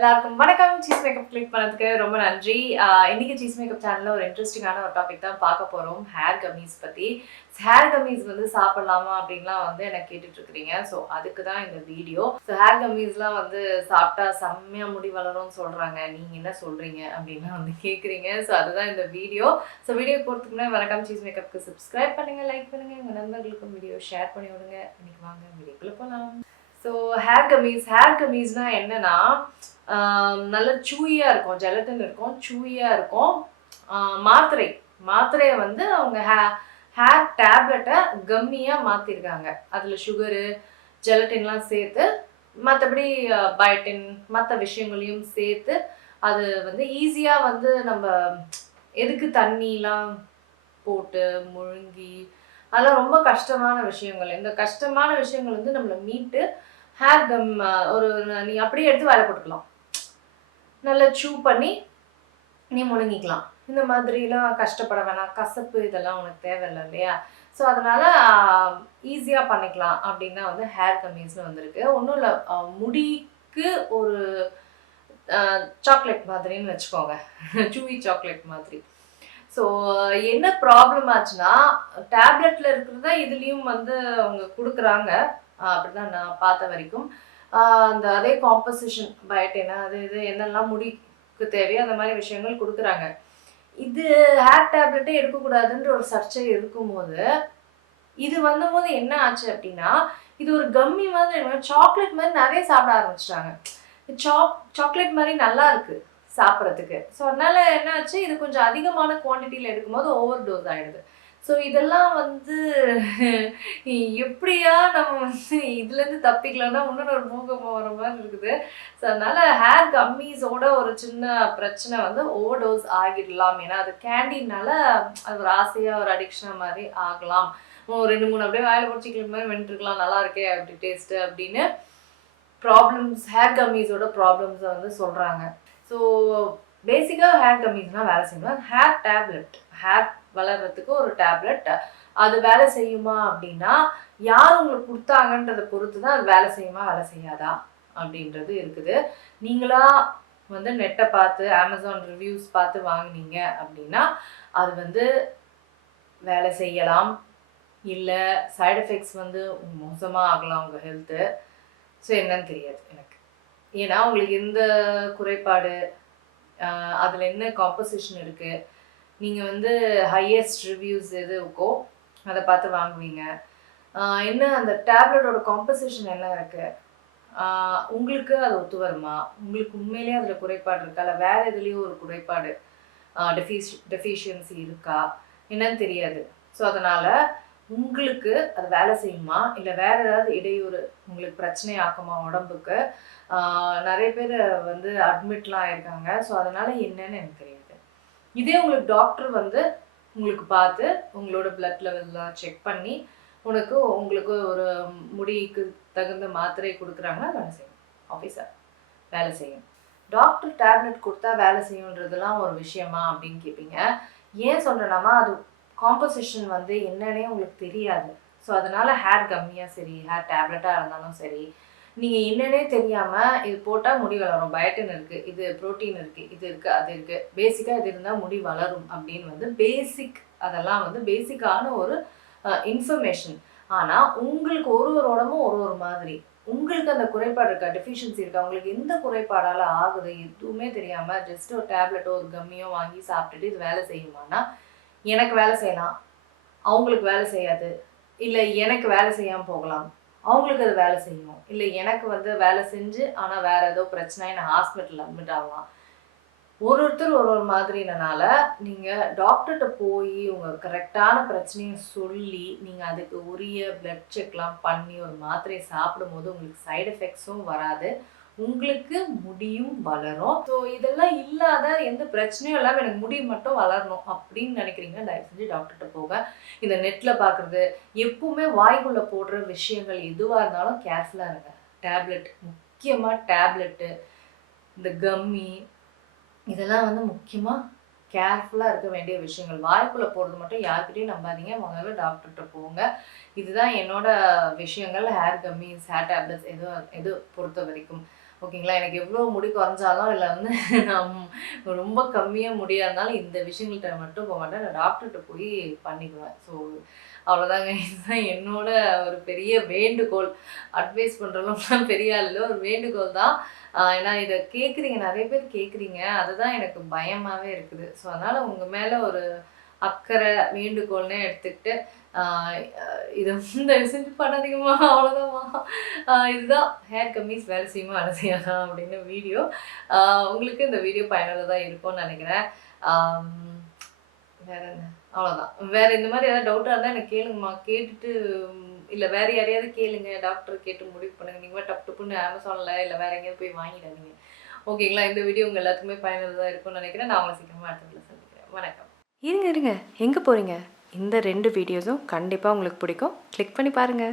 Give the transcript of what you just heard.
எல்லாருக்கும் வணக்கம். Cheese makeup click பண்ணதுக்கு ரொம்ப நன்றி. இன்னைக்கு சீஸ் மேக்கப் சேனல்ல ஒரு இன்ட்ரெஸ்டிங்கான ஒரு டாபிக் தான் பார்க்க போறோம். ஹேர் கம்மீஸ் பத்தி. ஹேர் கம்மீஸ் வந்து சாப்பிடலாமா அப்படின்லாம் வந்து என்ன கேட்டுட்டு இருக்கிறீங்க. ஸோ அதுக்கு தான் இந்த வீடியோ. ஸோ ஹேர் கம்மீஸ்லாம் வந்து சாப்பிட்டா செம்மையா முடி வளரும்னு சொல்றாங்க. நீங்க என்ன சொல்றீங்க அப்படின்னு வந்து கேட்குறீங்க. ஸோ அதுதான் இந்த வீடியோ. ஸோ வீடியோ போறதுக்கு முன்னாடி வணக்கம் சீஸ் மேக்கப்க்கு சப்ஸ்கிரைப் பண்ணுங்க, லைக் பண்ணுங்க, உங்க நண்பர்களுக்கும் வீடியோ ஷேர் பண்ணி விடுங்க. இன்னைக்கு வாங்க வீடியோக்குள்ள போலாம். ஸோ ஹேர் கம்மீஸ்னா என்னன்னா நல்ல சூயியா இருக்கும், ஜெலட்டின் இருக்கும், சூயியா இருக்கும். மாத்திரை மாத்திரையை வந்து அவங்க ஹேர் டேப்லெட்டை கம்மியா மாத்திருக்காங்க. அதுல சுகரு ஜெலட்டின்லாம் சேர்த்து மற்றபடி பயோட்டின் மற்ற விஷயங்களையும் சேர்த்து அது வந்து ஈஸியா வந்து நம்ம எதுக்கு தண்ணிலாம் போட்டு முழுங்கி அதெல்லாம் ரொம்ப கஷ்டமான விஷயங்கள். இந்த கஷ்டமான விஷயங்கள் வந்து நம்மளை மீட்டு ஹேர் கம் ஒரு நீ அப்படியே எடுத்து வேலை போட்டுக்கலாம். நல்லா சூ பண்ணி நீ முழுங்கிக்கலாம். இந்த மாதிரிலாம் கஷ்டப்பட வேணாம். கசப்பு இதெல்லாம் உனக்கு தேவையில்லை இல்லையா? ஸோ அதனால ஈஸியா பண்ணிக்கலாம் அப்படின்னு தான் வந்து ஹேர் கம்மீஸ்னு வந்திருக்கு. ஒன்றும் இல்லை, முடிக்கு ஒரு சாக்லேட் மாதிரின்னு வச்சுக்கோங்க. சூவி சாக்லேட் மாதிரி. ஸோ என்ன ப்ராப்ளம் ஆச்சுன்னா, டேப்லெட்ல இருக்கிறத இதுலயும் வந்து அவங்க குடுக்குறாங்க. அப்படிதான் நான் பார்த்த வரைக்கும். அந்த அதே காம்போசிஷன் பயோட்டின் அது இது என்னெல்லாம் முடிக்கு தேவையோ அந்த மாதிரி விஷயங்கள் குடுக்குறாங்க. இது ஹேர் டேப்லெட்டே எடுக்கக்கூடாதுன்ற ஒரு சர்ச்சை இருக்கும்போது, இது வந்தபோது என்ன ஆச்சு அப்படின்னா, இது ஒரு கம்மி மாதிரி சாக்லேட் மாதிரி நெறைய சாப்பிட ஆரம்பிச்சுட்டாங்க. சாக்லேட் மாரி நல்லா இருக்கு சாப்பிடறதுக்கு. ஸோ அதனால என்ன ஆச்சு, இது கொஞ்சம் அதிகமான குவான்டிட்டில எடுக்கும்போது ஓவர் டோஸ் ஆயிடுது. ஸோ இதெல்லாம் வந்து எப்படியா நம்ம வந்து இதுலேருந்து தப்பிக்கலாம்னா, இன்னொரு ஒரு பூகம்பம் வர மாரி இருக்குது. ஸோ அதனால ஹேர் கம்மீஸோட ஒரு சின்ன பிரச்சனை வந்து ஓவர் டோஸ் ஆகிடலாம். ஏன்னா அது கேண்டீன்னால அது ஒரு ஆசையா ஒரு அடிக்ஷனா மாரி ஆகலாம். 2, 3 அப்படியே வாயில போட்டு சிக்லெட் மாரி மென்னுட்டுருக்கலாம். நல்லா இருக்கே அப்படி டேஸ்ட்டு அப்படின்னு ப்ராப்ளம்ஸ் ஹேர் கம்மீஸோட ப்ராப்ளம்ஸை வந்து சொல்றாங்க. ஸோ பேசிக்கா ஹேர் கம்மீஸ்னா வேலை செய்யணும். ஹேர் டேப்லெட் ஹேர் வளர்றதுக்கு ஒரு டேப்லெட் அது வேலை செய்யுமா அப்படின்னா, யார் உங்களுக்கு குடுத்தாங்கன்றத பொறுத்து தான் அது வேலை செய்யுமா, வேலை செய்யாதா அப்படின்றது இருக்குது. நீங்களா வந்து நெட்ட பார்த்து Amazon ரிவ்யூஸ் பார்த்து வாங்குனீங்க அப்படின்னா, அது வந்து வேலை செய்யலாம். இல்ல சைட் எஃபெக்ட்ஸ் வந்து மோசமா ஆகலாம் உங்க ஹெல்த்து. ஸோ என்னன்னு தெரியாது எனக்கு. ஏன்னா உங்களுக்கு எந்த குறைபாடு, அதில என்ன காம்போசிஷன் இருக்கு, நீங்க வந்து ஹையஸ்ட் ரிவ்யூஸ் எது இருக்கோ அத பார்த்து வாங்குவீங்க. என்ன அந்த டேப்லெட்டோட காம்போசிஷன் என்ன இருக்கு, உங்களுக்கு அது ஒத்து வருமா? உங்களுக்கு உண்மையிலேயே அதில குறைபாடு இருக்கா? இல்ல வேற எதுலயும் ஒரு குறைபாடு டெஃபிஷியன்சி இருக்கா? என்னன்னு தெரியாது. ஸோ அதனால உங்களுக்கு அது வேலை செய்யுமா? இல்ல வேற ஏதாவது இடையூறு உங்களுக்கு பிரச்சனை ஆக்குமா உடம்புக்கு? நெறைய பேரு வந்து அட்மிட்லாம் ஆயிருக்காங்க. ஸோ அதனால என்னன்னு எனக்கு தெரியாது. இதே உங்களுக்கு டாக்டர் வந்து உங்களுக்கு பார்த்து, உங்களோட பிளட் லெவல்லாம் செக் பண்ணி, உங்களுக்கு ஒரு முடிக்கு தகுந்த மாத்திரை குடுக்குறாங்கன்னா வேலை செய்யும். ஆஃபீஸா வேலை செய்யும். டாக்டர் டேப்லெட் குடுத்தா வேலை செய்யுன்றதெல்லாம் ஒரு விஷயமா அப்படின்னு கேட்பீங்க. ஏன் சொல்றேன்னா, அது காம்போசிஷன் வந்து என்னன்னே உங்களுக்கு தெரியாது. ஸோ அதனால ஹேர் கம்மியா சரி, ஹேர் டேப்லெட்டா இருந்தாலும் சரி, நீங்க என்னன்னே தெரியாம இது போட்டா முடி வளரும். பயோட்டின் இருக்கு, இது புரோட்டீன் இருக்கு, இது இருக்கு, அது இருக்கு. பேசிக்கா இது இருந்தா முடி வளரும் அப்படின்னு வந்து அதெல்லாம் வந்து பேசிக்கான ஒரு இன்ஃபர்மேஷன். ஆனா உங்களுக்கு ஒரு ஒரு உடம்பும் ஒரு ஒரு மாதிரி. உங்களுக்கு அந்த குறைபாடு இருக்கா? டெஃபிஷியன்சி இருக்கா? உங்களுக்கு எந்த குறைபாடால ஆகுது? எதுவுமே தெரியாம ஜஸ்ட் ஒரு டேப்லெட்டோ, ஒரு கம்மியோ வாங்கி சாப்பிட்டுட்டு இது வேலை செய்யுமான்னா, எனக்கு வேலை செய்யலாம். அவங்களுக்கு வேலை செய்யாது. இல்ல எனக்கு வேலை செய்யாம போகலாம். அவங்களுக்கு அது வேலை செய்யும். இல்ல எனக்கு வந்து வேலை செஞ்சு, ஆனா வேற ஏதோ பிரச்சனையா நான் ஹாஸ்பிட்டல்ல அட்மிட் ஆகலாம். ஒருத்தர் ஒரு ஒரு மாதிரினனால, நீங்க டாக்டர்ட்ட போயி உங்க கரெக்ட்டான பிரச்சனைய சொல்லி, நீங்க அதுக்கு உரிய பிளட் செக்லாம் பண்ணி ஒரு மாத்திரைய சாப்பிடும்போது உங்களுக்கு சைட் எஃபெக்ட்ஸும் வராது. உங்களுக்கு முடியும் வளரும். ஸோ இதெல்லாம் இல்லாத எந்த பிரச்சனையும் இல்லாம எனக்கு முடி மட்டும் வளரணும் அப்படின்னு நினைக்கிறீங்கன்னா, தயவு செஞ்சு டாக்டர்ட்ட போங்க. இந்த நெட்ல பார்க்குறது, எப்பவுமே வாய்க்குள்ள போடுற விஷயங்கள் எதுவா இருந்தாலும் கேர்ஃபுல்லா இருங்க. டேப்லெட் முக்கியமா டேப்லெட்டு, இந்த கம்மி இதெல்லாம் வந்து முக்கியமா கேர்ஃபுல்லா இருக்க வேண்டிய விஷயங்கள். வாய்க்குள்ள போடுறது மட்டும் யார்கிட்டயும் நம்பாதீங்க. முதல்ல டாக்டர்ட்ட போங்க. இதுதான் என்னோட விஷயங்கள். ஹேர் கம்மீஸ், ஹேர் டேப்லெட்ஸ் எது எது பொறுத்தவரைக்கும். ஓகேங்களா? எனக்கு எவ்வளோ முடி குறைஞ்சாலும் இல்ல வந்து நான் ரொம்ப கம்மியா முடியா இருந்தாலும் இந்த விஷயங்கள்ட்ட மட்டும் போக மாட்டேன். நான் டாக்டர்ட்ட போய் பண்ணிக்குவேன். ஸோ அவ்வளோதாங்க. இதுதான் என்னோட ஒரு பெரிய வேண்டுகோள். அட்வைஸ் பண்ற அளவுக்குலாம் பெரிய ஆள் இல்ல. ஒரு வேண்டுகோள் தான். ஏன்னா இத கேட்குறீங்க, நெறைய பேர் கேட்குறீங்க. அதுதான் எனக்கு பயமாவே இருக்குது. ஸோ அதனால உங்க மேல ஒரு அக்கறை, வேண்டுகோள்னே எடுத்துக்கிட்டு, ஆ இத வந்து தயவு செஞ்சு பண்ணாதீங்கம்மா, அவ்வளோதாம்மா. இதுதான் ஹேர் கம்மீஸ் வேலை செய்யுமா, வேலை செய்யாதா அப்படின்னு வீடியோ. ஆ உங்களுக்கு இந்த வீடியோ பயனுள்ளதா இருக்கும்னு நெனைக்கிறேன். ஆம் வேற என்ன? அவ்வளோதான். வேற இந்த மாரி ஏதாவது டவுட்டா இருந்தா எனக்கு கேளுங்கம்மா. கேட்டுட்டு இல்ல வேற யாரையாவது கேளுங்க. டாக்டர் கேட்டு முடிவு பண்ணுங்க. நீங்க டப்பு டப்புன்னு Amazonல இல்ல வேற எங்கேயாவது போய் வாங்கிடாதீங்க. ஓகேங்களா? இந்த வீடியோ உங்க எல்லாத்துக்குமே பயனுள்ளதா இருக்கும்னு நெனைக்கிறேன். நான் உங்கள சீக்கிரமா அடுத்த வீடியோல சந்திக்கிறேன். வணக்கம். இருங்க, இருங்க. எங்க போறீங்க? இந்த 2 வீடியோஸும் கண்டிப்பா உங்களுக்கு பிடிக்கும். கிளிக் பண்ணி பாருங்க.